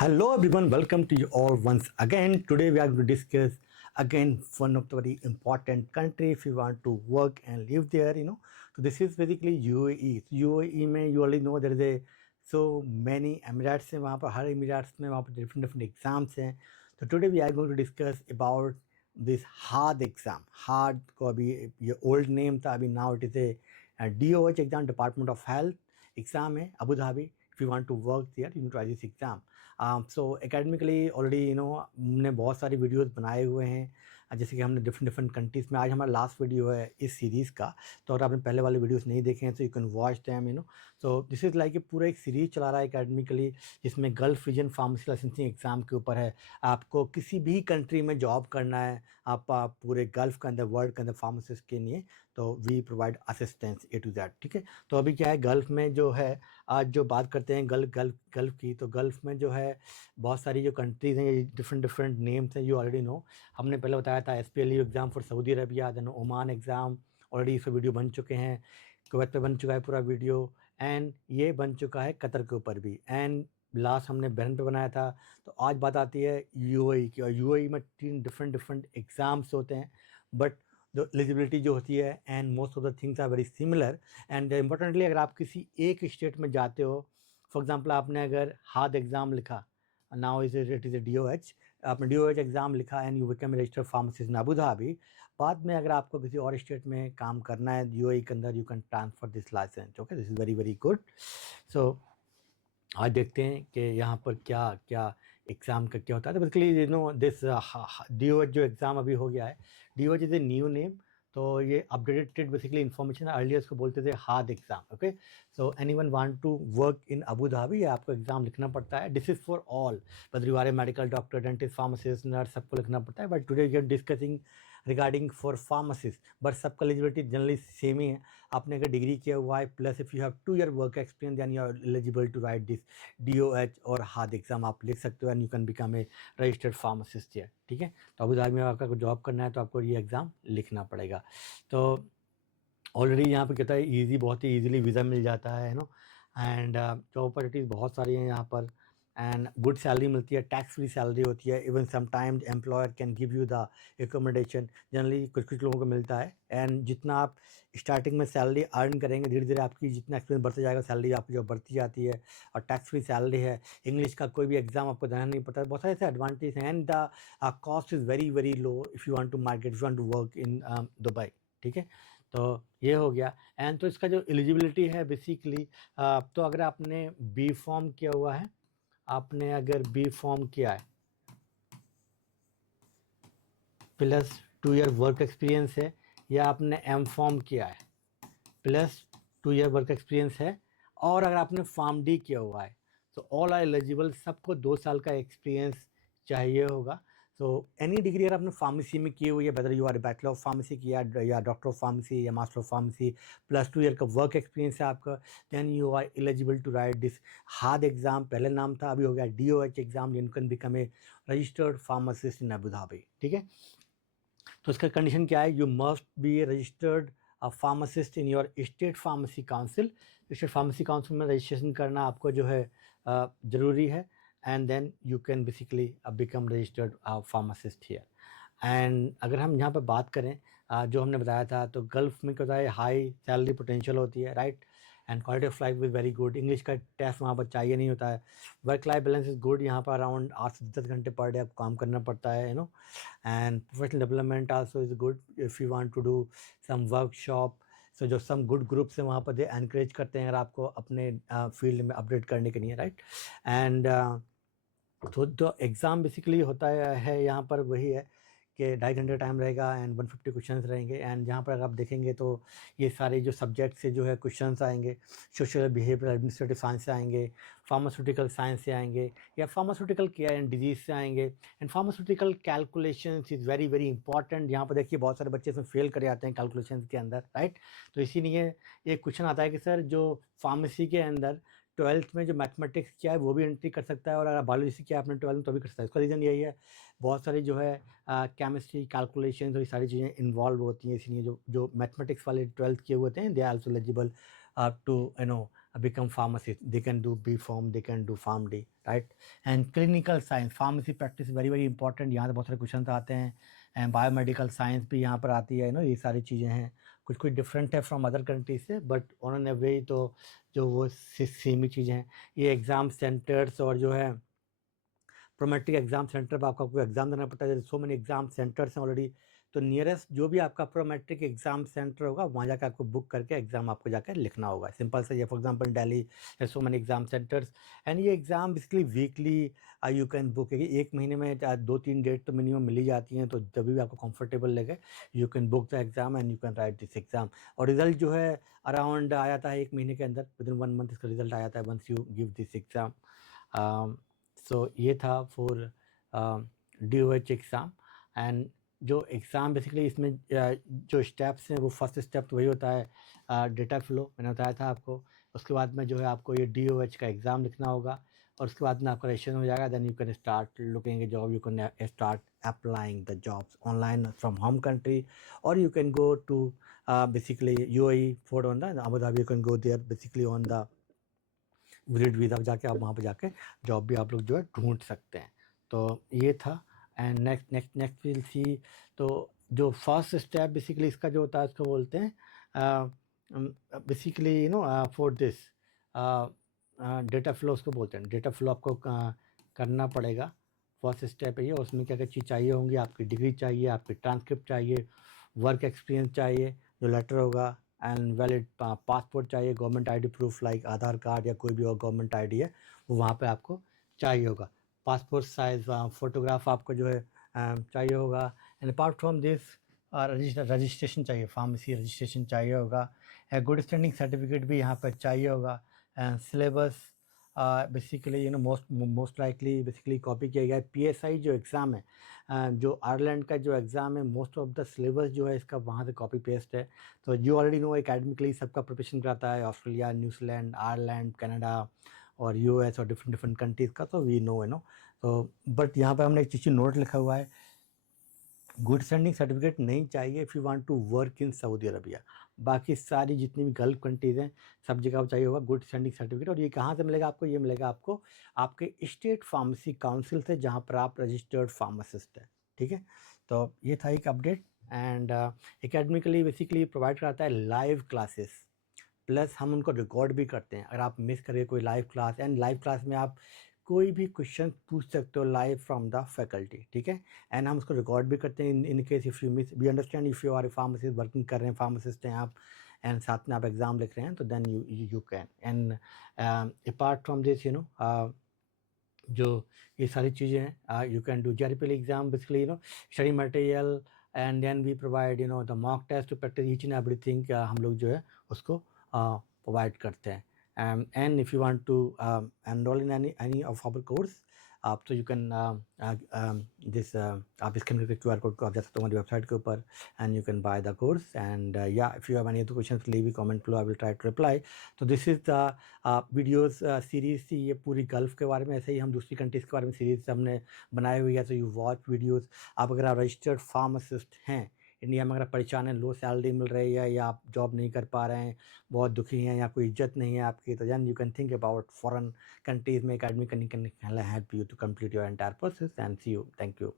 Hello everyone, welcome to you all once again. Today we are going to discuss again one of the very important country if you want to work and live there. So this is basically UAE. So UAE में you already know there is a so many Emirates हैं वहाँ पर हर Emirates में वहाँ पर different exams हैं. So today we are going to discuss about this hard exam. Hard को अभी ये old name था, अभी now it is a DOH exam, Department of Health exam है Abu Dhabi. If you want to work there, you need to try this exam. So academically already हमने बहुत सारी videos बनाए हुए हैं, जैसे कि हमने डिफरेंट कंट्रीज़ में. आज हमारा लास्ट वीडियो है इस सीरीज़ का, तो अगर आपने पहले वाले वीडियोस नहीं देखे हैं तो you can watch them. So this is like पूरा एक सीरीज़ चला रहा है एकेडमिकली, जिसमें gulf region pharmacy licensing exam के ऊपर है. आपको किसी भी कंट्री में जॉब करना है, आप पूरे गल्फ के अंदर, वर्ल्ड के अंदर फार्मासिस्ट के लिए, तो we provide assistance a to that. ठीक है, तो अभी क्या है, गल्फ में जो है, आज जो बात करते हैं गल्फ की, तो गल्फ में जो है बहुत सारी जो कंट्रीज़ हैं, ये डिफरेंट नेम्स हैं, यू ऑलरेडी नो. हमने पहले बताया था SPLU exam for Saudi Arabia, then Oman exam, already इस पर वीडियो बन चुके हैं. कुवैत पे बन चुका है पूरा वीडियो, एंड ये बन चुका है कतर के ऊपर भी, एंड लास्ट हमने बहरन पे बनाया था. तो आज बात आती है UAE की, और UAE में 3 डिफरेंट एग्ज़ाम्स होते हैं, बट जो एलिजिबिलिटी जो होती है and most of the things are very similar. And importantly अगर आप किसी एक स्टेट में जाते हो, फॉर एग्जांपल आपने अगर हार्ड एग्ज़ाम लिखा, now it is a DOH, आपने DOH एग्ज़ाम लिखा and you become registered pharmacist in Abu Dhabi. बाद में अगर आपको किसी और स्टेट में काम करना है UAE के अंदर, you can transfer this licence. Okay, this is very good. So आज देखते हैं कि यहाँ पर क्या क्या एग्ज़ाम का क्या होता है. तो बेसिकली दिस DOH जो एग्ज़ाम अभी हो गया है, DOH is a new name. तो ये अपडेटेड बेसिकली इन्फॉर्मेशन है. अर्लियर इसको बोलते थे HAAD exam. Okay, so anyone want to work in Abu Dhabi, आपको एग्ज़ाम लिखना पड़ता है. This is for all, whether you are a medical doctor, dentist, pharmacist, nurse, सबको लिखना पड़ता है. But today we are discussing regarding for pharmacist, but सबका eligibility generally same ही है. आपने अगर डिग्री किया हुआ है, plus if you have 2 year work experience, than you are eligible to write this DOH और हार्ड एग्ज़ाम आप लिख सकते हो, and you can become a registered pharmacist है. ठीक है, तो अबू धाबी में आपका जॉब करना है तो आपको ये एग्ज़ाम लिखना पड़ेगा. तो ऑलरेडी यहाँ पे कहता है ईज़ी, बहुत ही ईज़िली वीज़ा मिल जाता है एंड जॉब अपॉर्चुनिटीज़ बहुत सारी हैं यहाँ पर, एंड गुड सैलरी मिलती है, टैक्स फ्री सैलरी होती है. Even sometimes employer can give you the accommodation, generally कुछ लोगों को मिलता है. एंड जितना आप स्टार्टिंग में सैलरी अर्न करेंगे, धीरे धीरे आपकी जितना एक्सपीरियंस बढ़ता जाएगा, सैलरी आपकी जो बढ़ती जाती है, और टैक्स फ्री सैलरी है. इंग्लिश का कोई भी एग्जाम आपको देना नहीं पड़ता. बहुत सारे ऐसे एडवांटेज हैं, and the cost is very low if you want to market, if you want to work in Dubai. ठीक है, तो ये हो गया. एंड तो इसका जो एलिजिबिलिटी है बेसिकली, तो अगर आपने B.Pharm किया हुआ है, आपने अगर B.Pharm किया है, प्लस 2 ईयर वर्क एक्सपीरियंस है, या आपने M.Pharm किया है, प्लस 2 ईयर वर्क एक्सपीरियंस है, और अगर आपने PharmD किया हुआ है, तो ऑल आर एलिजिबल. सबको 2 साल का एक्सपीरियंस चाहिए होगा. सो एनी डिग्री अगर आपने फार्मेसी में की हुई है, whether you are bachelor of pharmacy किया, या डॉक्टर ऑफ फार्मेसी, या master of pharmacy, plus 2 year का वर्क एक्सपीरियंस है आपका, then you are eligible to write this HAAD exam. पहले नाम था, अभी हो गया DOH exam. You can become a registered pharmacist in Abu Dhabi. ठीक है, तो इसका कंडीशन क्या है, you must be a registered pharmacist in your state pharmacy council. State pharmacy council में रजिस्ट्रेशन करना आपको जो है ज़रूरी है, and then you can basically become registered pharmacist here. And अगर हम यहाँ पर बात करें, जो हमने बताया था, तो गल्फ़ में क्या होता है, हाई सैलरी पोटेंशियल होती है, right, and quality of life is very good. English का टेस्ट वहाँ पर चाहिए नहीं होता है. Work life balance is good. यहाँ पर अराउंड 8 से 10 घंटे पर डे आपको काम करना पड़ता है, and professional development also is good if you want to do some workshop. So जो सम गुड ग्रुप्स हैं वहाँ पर दे एनकरेज करते हैं अगर आपको अपने फील्ड में अपडेट करने के लिए, राइट. एंड तो जो एग्ज़ाम बेसिकली होता है यहाँ पर वही है कि 2.5 घंटे टाइम रहेगा, एंड 150 क्वेश्चंस रहेंगे. एंड जहाँ पर अगर आप देखेंगे तो ये सारे जो सब्जेक्ट से जो है क्वेश्चंस आएंगे, सोशल बिहेवियर एडमिनिस्ट्रेटिव साइंस से आएंगे, फार्मास्यूटिकल साइंस से आएंगे, या फार्मास्यूटिकल केयर एंड डिजीज़ से आएंगे. And pharmaceutical calculations is very important. यहाँ पर देखिए बहुत सारे बच्चे इसमें फेल कर जाते हैं कैलकुलेशंस के अंदर, राइट. तो इसीलिए एक क्वेश्चन आता है कि सर जो फार्मेसी के अंदर 12th में जो मैथमेटिक्स किया है वो भी एंट्री कर सकता है, और अगर बायोलॉजी से किया आपने 12th में तो भी कर सकता है. इसका रीज़न यही है, बहुत सारी जो है केमिस्ट्री, कैलकुलेशन, और ये सारी चीज़ें इन्वॉल्व होती हैं. इसलिए जो मैथमेटिक्स वाले 12th किए हुए होते हैं, they are also eligible to become pharmacist. They can do B Pharm, they can do PharmD, right? And clinical science, pharmacy practice very very important. यहाँ से बहुत सारे क्वेश्चन आते हैं. एंड बायोमेडिकल साइंस भी यहाँ पर आती है, ये सारी चीज़ें हैं. कुछ कुछ डिफरेंट है फ्रॉम अदर कंट्रीज से, बट ऑन एन एवरेज तो जो वो सेम ही चीज़ें हैं. ये एग्ज़ाम सेंटर्स और जो है प्रोमेट्रिक एग्जाम सेंटर पर आपको एग्जाम देना पड़ता है. जैसे सो मेनी एग्जाम सेंटर्स हैं ऑलरेडी, तो नियरेस्ट जो भी आपका प्रोमेट्रिक एग्जाम सेंटर होगा वहाँ जाकर आपको बुक करके एग्जाम आपको जाकर लिखना होगा. सिंपल से ये फॉर एग्जांपल दिल्ली है, so many exam centres. And ये exam basically weekly you can book. एक महीने में 2-3 डेट तो मिनिमम मिल ही जाती हैं, तो जब भी आपको कंफर्टेबल लगे you can book the exam and you can write this exam. और रिजल्ट जो है अराउंड आ जाता है 1 महीने के अंदर, विद इन 1 मंथ इसका रिजल्ट आ जाता है once you give this exam. So ये था फॉर DOH एग्ज़ाम. एंड जो एग्ज़ाम बेसिकली इसमें जो स्टेप्स हैं वो फर्स्ट स्टेप तो वही होता है डेटा फ्लो, मैंने बताया था आपको. उसके बाद में जो है आपको ये DOH का एग्ज़ाम लिखना होगा, और उसके बाद में आपका रजिस्ट्रेशन हो जाएगा. Then you can start looking a job, you can start applying the jobs online from home country, और you can go to basically UAE for on the Abu Dhabi. You can go there basically on the visit visa जाके आप वहाँ पर जाके job भी आप लोग जो है ढूंढ सकते हैं. तो ये था. And next will see. तो जो फर्स्ट स्टेप बेसिकली इसका जो होता है उसको बोलते हैं basically for this data flow उसको बोलते हैं. डेटा फ्लो आपको करना पड़ेगा. फर्स्ट स्टेप है ये. उसमें क्या क्या चीज़ चाहिए होंगी, आपकी डिग्री चाहिए, आपकी ट्रांसक्रिप्ट चाहिए, वर्क एक्सपीरियंस चाहिए जो लेटर होगा, एंड वैलिड पासपोर्ट चाहिए, गवर्नमेंट आईडी प्रूफ लाइक आधार कार्ड या कोई भी और गवर्नमेंट आईडी है वो वहाँ पे आपको चाहिए होगा. पासपोर्ट साइज़ फ़ोटोग्राफ आपको जो है चाहिए होगा. And apart from this registration चाहिए, फार्मेसी रजिस्ट्रेशन चाहिए होगा. गुड स्टैंडिंग सर्टिफिकेट भी यहाँ पर चाहिए होगा. And syllabus basically most likely basically copy किया गया है. PSI जो एग्ज़ाम है, जो आयरलैंड का जो एग्ज़ाम है, मोस्ट ऑफ द सिलेबस जो है इसका वहाँ से कॉपी पेस्ट है. तो यू ऑलरेडी नो एकेडमिकली सबका प्रिपरेशन कराता है ऑस्ट्रेलिया, न्यूजीलैंड, आयरलैंड, कनाडा और US और डिफरेंट डिफरेंट कंट्रीज़ का. तो वी नो तो बट यहाँ पर हमने एक चीज़ नोट लिखा हुआ है, गुड स्टैंडिंग सर्टिफिकेट नहीं चाहिए if you want to work in Saudi Arabia. बाकी सारी जितनी भी गल्फ कंट्रीज़ हैं सब जगह चाहिए होगा गुड स्टैंडिंग सर्टिफिकेट. और ये कहाँ से मिलेगा आपको? ये मिलेगा आपको आपके स्टेट फार्मेसी काउंसिल से, जहाँ पर आप रजिस्टर्ड फार्मासिस्ट हैं. ठीक है. तो ये था एक update. And academically basically provide कराता है लाइव क्लासेस, प्लस हम उनको रिकॉर्ड भी करते हैं. अगर आप मिस करिए कोई live class, and live class में आप कोई भी क्वेश्चन पूछ सकते हो लाइव फ्रॉम द फैकल्टी. ठीक है. एंड हम उसको रिकॉर्ड भी करते हैं in case if you miss. We understand if you are a pharmacist working कर रहे हैं, फार्मासिस्ट हैं आप, एंड साथ में आप एग्ज़ाम लिख रहे हैं, तो then you can. And apart from this जो ये सारी चीज़ें हैं, you can do GRPL exam basically study material, and then we provide the mock test to practice each and everything. हम लोग जो है उसको प्रोवाइड करते हैं. And if you want to enroll in any of our course, तो you can this आप scan करके QR कोड को आप जा सकते हो हमारी वेबसाइट के ऊपर, and you can buy the course. And या if you have any other questions leave a comment below, I will try to reply. तो this is the videos series थी ये पूरी गल्फ़ के बारे में. ऐसे ही हम दूसरी कंट्रीज़ के बारे में सीरीज़ हमने बनाई हुई है. So you watch videos. आप अगर आप रजिस्टर्ड फार्मासिस्ट हैं इंडिया में, अगर आप परेशान हैं, लो सैलरी मिल रही है, या आप जॉब नहीं कर पा रहे हैं, बहुत दुखी हैं, या कोई इज्जत नहीं है आपकी, तो then you can think about foreign countries में एकेडमी करनी can help you to complete your entire process. And see you. Thank you.